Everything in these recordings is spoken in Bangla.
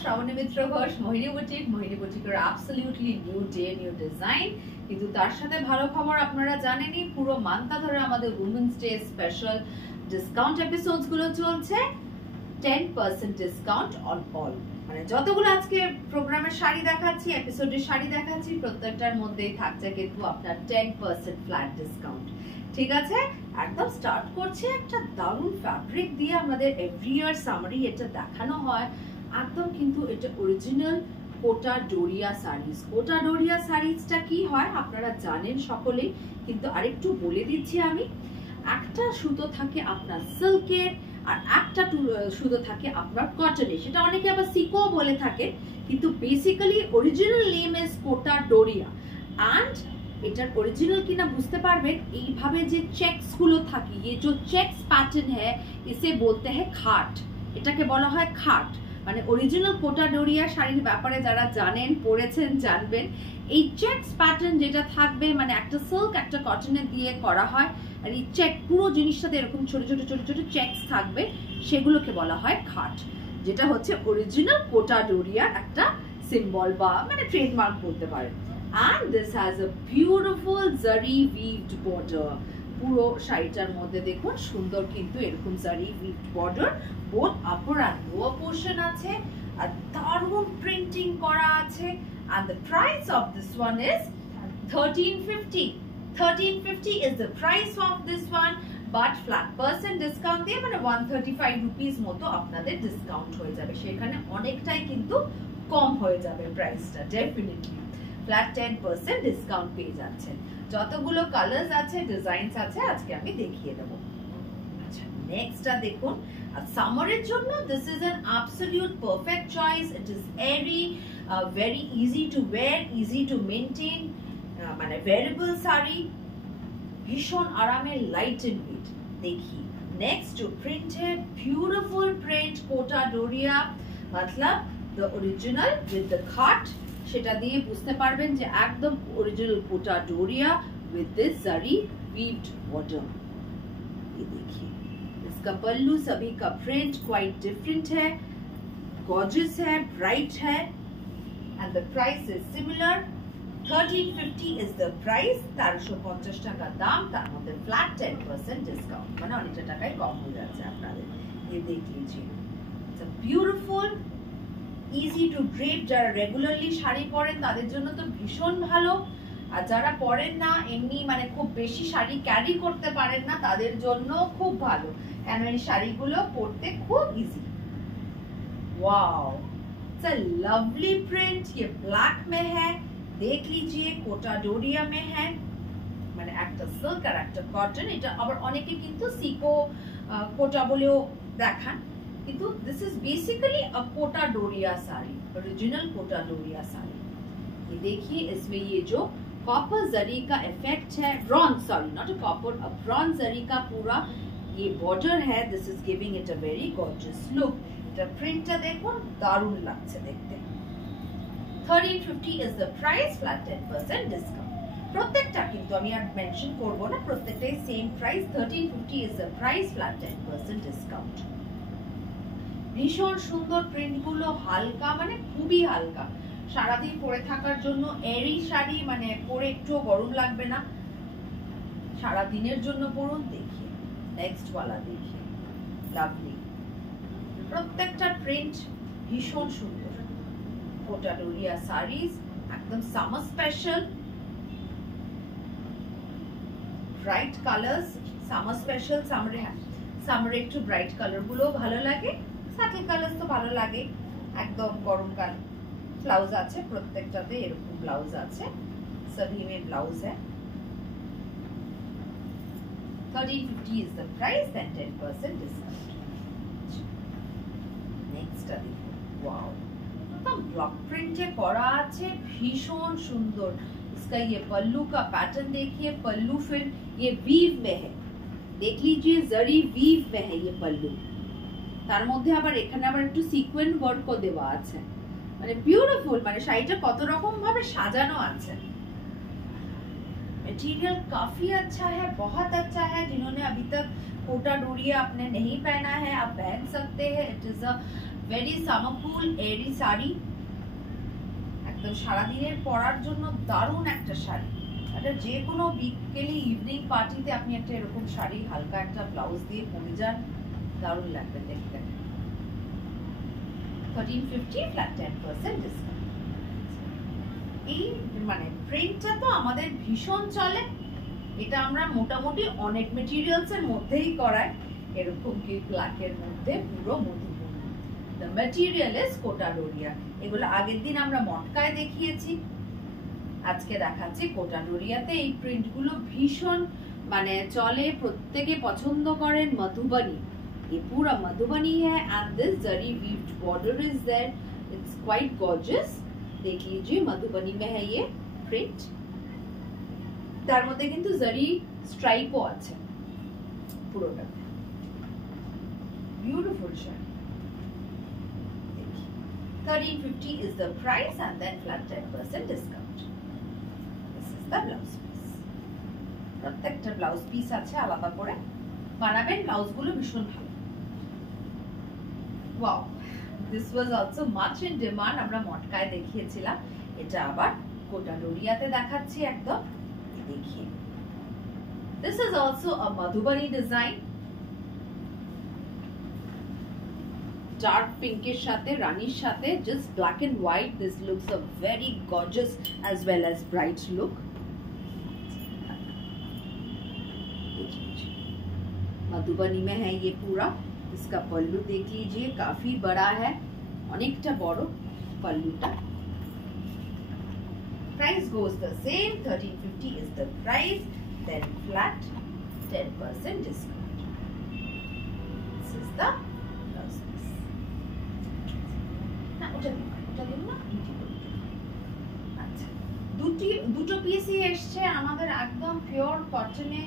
শ্রাবণী মিত্র ঘোষ, মোহিনী বুটিকের absolutely new day new design. কিন্তু তার সাথে ভালো খবর, আপনারা জানেনই পুরো মান্থটা ধরে আমাদের women's day special discount episodes গুলো চলছে। 10% ডিসকাউন্ট অন অল, মানে যতগুলো আজকে প্রোগ্রামের শাড়ি দেখাচ্ছি, এপিসোডের শাড়ি দেখাচ্ছি, প্রত্যেকটার মধ্যেই থাকছে কিন্তু আপনার 10% ফ্ল্যাট ডিসকাউন্ট। ঠিক আছে, একদম স্টার্ট করছি একটা দারুণ ফ্যাব্রিক দিয়ে। আমাদের এভরি ইয়ার সামারি এটা দেখানো হয়, একদম কিন্তু এটা অরিজিনাল কোটা ডোরিয়া শাড়িজ। কোটা ডোরিয়া শাড়িজটা কি হয় আপনারা জানেন সকলেই, কিন্তু আরেকটু বলে দিচ্ছি আমি। একটা সুতো থাকে আপনার সিল্কের, আর একটা সুতো থাকে আপনার কটনের। সেটা অনেকে আবার সিকো বলে থাকে, কিন্তু basically original name is Kota Doria. And এটার অরিজিনাল কিনা বুঝতে পারবেন এইভাবে যে চেকস গুলো থাকে, ये जो चेक्स पैटर्न है इसे बोलते हैं खाट। এটাকে বলা হয় খাট। মানে অরিজিনাল কোটা ডোরিয়া শাড়ির ব্যাপারে যারা জানেন, পড়েছেন, জানবেন এই চেকস প্যাটার্ন যেটা থাকবে, মানে একটা সিল্ক একটা কটনের দিয়ে করা হয়, আর এই চেক পুরো জিনিসটাতে এরকম ছোট ছোট ছোট ছোট চেকস থাকবে, সেগুলোকে বলা হয় খাট, যেটা হচ্ছে অরিজিনাল কোটা ডোরিয়ার একটা সিম্বল বা মানে ট্রেডমার্ক বলতে পারেন। And this has a beautiful zari weaved border. পুরো শাড়িটার মধ্যে দেখুন সুন্দর কিন্তু এরকম zari weaved border, both upper and lower portion আছে, আর দারুণ প্রিন্টিং করা আছে। And the price of this one is 1350. 1350 is the price of this one, but flat percent discount দিয়ে মানে 135 rupees মতো আপনাদের ডিসকাউন্ট হয়ে যাবে, সেখানে অনেকটাই কিন্তু কম হয়ে যাবে প্রাইসটা। ডেফিনেটলি ফ্ল্যাট 10% ডিসকাউন্ট পেয়ে যাচ্ছেন। যতগুলো কালার্স আছে, ডিজাইনস আছে, আজকে আমি দেখিয়ে দেবো। আচ্ছা, নেক্সটটা দেখুন। আর সামারের জন্য this is an absolute perfect choice. It is airy very easy to wear, easy to maintain, মানে ওয়্যারেবল শাড়ি, ভীষণ আরামের, লাইট এন্ড ওয়েট। দেখি next to printed beautiful print Kota Doria, মতলব দ্য অরিজিনাল উইথ দ্য খাট, সেটা দিয়ে বুঝতে পারবেন যে একদম original Kota Doria with this zari weaved border. ये देखिए इसका पल्लू सभी का प्रिंट क्वाइट डिफरेंट है, गॉर्जियस है, ब्राइट है, and the price is similar. 1350 is the price. 1350 টাকা দাম, তার মধ্যে ফ্ল্যাট 10% ডিসকাউন্ট, মানে অনেকটা টাকায় কম হয়ে যাচ্ছে আপনাদের। ये देख लीजिए, it's a beautiful easy to drape. যারা রেগুলারলি শাড়ি পরেন তাদের জন্য তো ভীষণ ভালো, আর যারা পরেন না, এমনি মানে খুব বেশি শাড়ি ক্যারি করতে পারেন না, তাদের জন্য খুব ভালো, কেন এই শাড়িগুলো পরতে খুব easy. Wow, it's a lovely print. ये ब्लैक में है, देख लीजिए कोटा डोरिया में है, মানে একটা সিল্ক আর একটা কটন। এটা আবার অনেকে কিন্তু সিকো কোটা বলেও দেখান, किंतु this is basically a Kota Doria sari, original Kota Doria sari. ये देखिए इसमें ये जो कॉपर जरी का इफेक्ट है, bronze, sorry not a copper, a bronze zari का पूरा ये बॉर्डर है। This is giving it a very gorgeous look. এটা প্রিন্টটা দেখুন, দারুণ লাগছে দেখতে। 1350 is the price, flat 10% discount. প্রত্যেকটা কিন্তু আমি আর মেনশন করব না, প্রত্যেকটাই same price. 1350 is the price, flat 10% discount. ভীষণ সুন্দর প্রিন্ট গুলো, হালকা, মানে খুবই হালকা, সারাদিন পরে থাকার জন্য এরি শাড়ি, মানে পরে একটু গরম লাগবে না, সারা দিনের জন্য পরুন। দেখিয়ে নেক্সট ওয়ালা, দেখিয়ে লাভলি, প্রত্যেকটা প্রিন্ট ভীষণ সুন্দর। কোটা ডোরিয়া শাড়িজ একদম summer special, bright colours, summer special. সামারে একটু ব্রাইট কালার গুলো ভালো লাগে, সাটেল কালার তো ভালো লাগে, একদম গরমকাল। ব্লাউজ আছে প্রত্যেকটাতে, এরকম ব্লাউজ আছে, सभी में ब्लाउज है। 1350 is the price and 10% discount। Next देखो, वाओ, एकदम ब्लॉक प्रिंट है करा আছে, भीषण सुंदर। इसका ये पल्लू का पैटर्न देखिए, पल्लू फिर ये वीव में है, देख लीजिए जरी वीव में है ये पल्लू, তার মধ্যে আবার এখানে আবার একটু সিকোয়েন্স ওয়ার্কও দেওয়া আছে, মানে বিউটিফুল। মানে শাড়িটা কত রকম ভাবে সাজানো আছে। मटेरियल काफी अच्छा है, बहुत अच्छा है। जिन्होंने अभी तक कोटा डोरिया आपने नहीं पहना है, आप पहन सकते हैं। It is a very summer cool airy sari, একদম সারাদিনের পরার জন্য দারুণ একটা শাড়ি। এটা যে কোনো বিকেলে ইভিনিং পার্টিতে আপনি একটা এরকম শাড়ি হালকা একটা ব্লাউজ দিয়ে পরে যান, দারুণ লাগবে দেখতে। 1350 ফ্ল্যাট 10% ডিসকাউন্ট। এই মানে প্রিন্টটা তো আমাদের ভীষণ চলে, এটা আমরা মোটামুটি অনেক মেটেরিয়ালস এর মধ্যেই করাই, এরকম কি ব্ল্যাকের মধ্যে পুরো Madhubani. The material is Kota Doria. এগুলো আগের দিন আমরা মটকায় দেখিয়েছি, আজকে দেখাচ্ছি কোটা ডোরিয়াতে। এই প্রিন্টগুলো ভীষণ মানে চলে, প্রত্যেকে পছন্দ করেন। মধুবনী, ये पूरा मधुबनी है and this zari weaved border is there, it's quite gorgeous. देख लीजिए मधुबनी में है ये प्रिंट, তার মধ্যে কিন্তু জরি স্ট্রাইপও আছে পুরোটা। Beautiful sari. 1350 is the price and then flat 10% discount. This is the blouse piece. প্রত্যেকটা ব্লাউজ পিস আছে আলাদা করে, বানাবেন ব্লাউজগুলো ভীষণ ভালো। Wow, this was also much in demand, আমরা মটকায় দেখিয়েছিলাম, এটা আবার কোটা ডোরিয়াতে দেখাচ্ছি একদম। देखिए, this is also a Madhubani design, dark pinkish সাথে রানীর সাথে just black and white. This looks a very gorgeous as well as bright look. Madhubani में है ये पूरा। इसका पल्लू देख लीजिए, काफी बड़ा है, अनेकटा बड़ो पल्लूटा। Price goes the same, 1350 is the price, then flat 10% discount. This is the blouse piece. না ওটা দিন না, আচ্ছা দুটো পিসই এসছে আমাদের একদম পিওর কটনে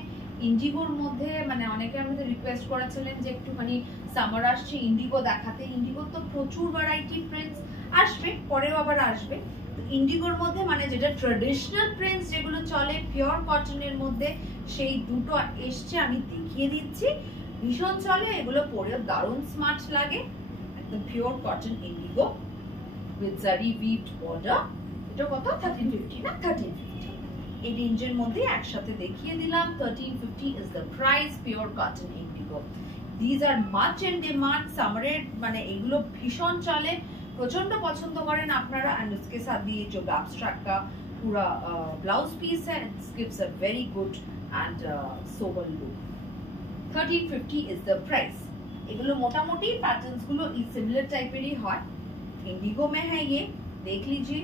ইন্ডিগোর মধ্যে। মানে অনেকে আমাদের রিকোয়েস্ট করেছিলেন যে একটুখানি সামার আসছে ইন্ডিগো দেখাতে। ইন্ডিগোর তো প্রচুর ভ্যারাইটি প্রিন্টস আসবে, পরেও আবার আসবে। ইন্ডিগোর মধ্যে মানে যেটা ট্রেডিশনাল প্রিন্টস যেগুলো চলে পিওর কটনের মধ্যে, সেই দুটো এসছে, আমি দেখিয়ে দিচ্ছি। ভীষণ চলে এগুলো, পরেও দারুণ স্মার্ট লাগে, একদম পিওর কটন ইন্ডিগো উইথ জারি উইভড বর্ডার। এটা কত? 1350 না 1350। এই রেঞ্জের মধ্যে একসাথে দেখিয়ে দিলাম। 1350 is the price, pure cotton indigo. These are much in demand, সামারের মানে এগুলো ভীষণ চলে, प्रचंड पसंद करें अपनारा। एंड उसके साथ ये जो एब्स्ट्रैक्ट का पूरा ब्लाउज पीस है, it gives a very good and sober look. 1350 is the price. এগুলো মোটামুটি প্যাটার্নস গুলো এই সিমিলার টাইপেরই হয়। इंडिगो में है ये, देख लीजिए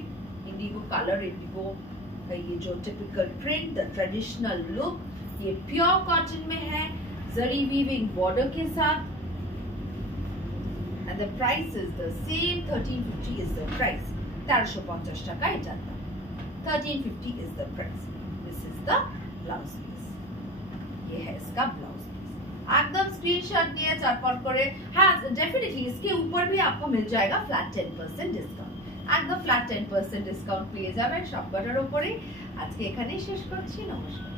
इंडिगो कलर, इंडिगो ये जो typical print, the traditional look, ये प्योर कॉटन में है, जरी वीविंग बॉर्डर के साथ। And the price is the same, 1350 is the price. 1350 টাকা এটা। 1350 is the price. This is the blouse piece. ये है इसका blouse piece. एकदम स्क्रीनशॉट दिए चटपट करे। हाँ डेफिनेटली इसके ऊपर भी आपको मिल जाएगा फ्लैट 10% डिस्काउंट। एकदम फ्लैट 10% डिस्काउंट পেয়ে যাবেন সবকটার উপরে। আজকে এখানেই শেষ করছি, নমস্কার।